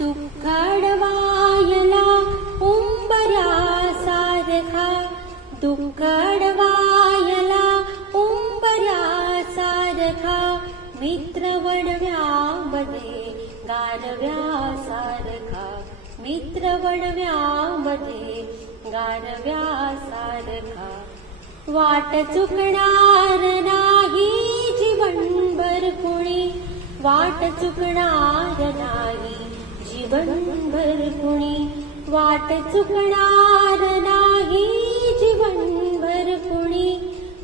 दुःखडवायला उंबऱ्या सारखा दुःखडवायला उंबऱ्या सारखा मित्र वडव्यामध्ये गारव्या सारखा मित्र वडव्यामध्ये गारव्या सारखा वाट चुकणार नाही जीवनभर कुणी वाट चुकणार जीवनभर कुणी. वाट चुकणार नाही जीवनभर कुणी.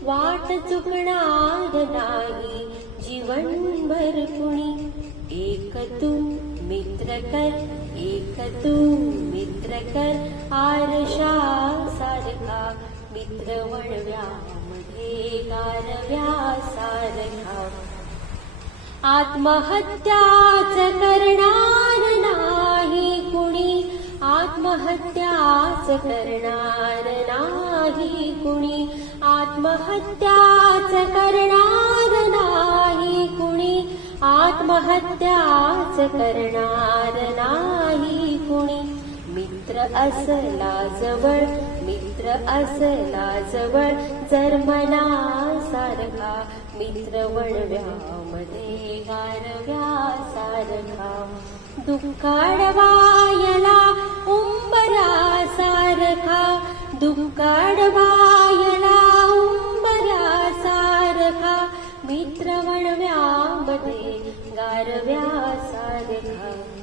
वाट चुकणार नाही जीवनभर कुणी. एक तू मित्र कर एक तू मित्र कर. आरशा सारखा मित्र वळव्यामध्ये गारव्या सारखा. आत्महत्याच आत्महत्याच करणार नाही कुणी. आत्महत्याच करणार नाही कुणी. आत्महत्याच करणार नाही कुणी. मित्र असला जवळ मित्र असला जवळ जर मनासारखा मित्र वणव्यामध्ये गारव्या सारखा. दुःखाडवा य ना मित्रवणव्याम्बते मित्रण्या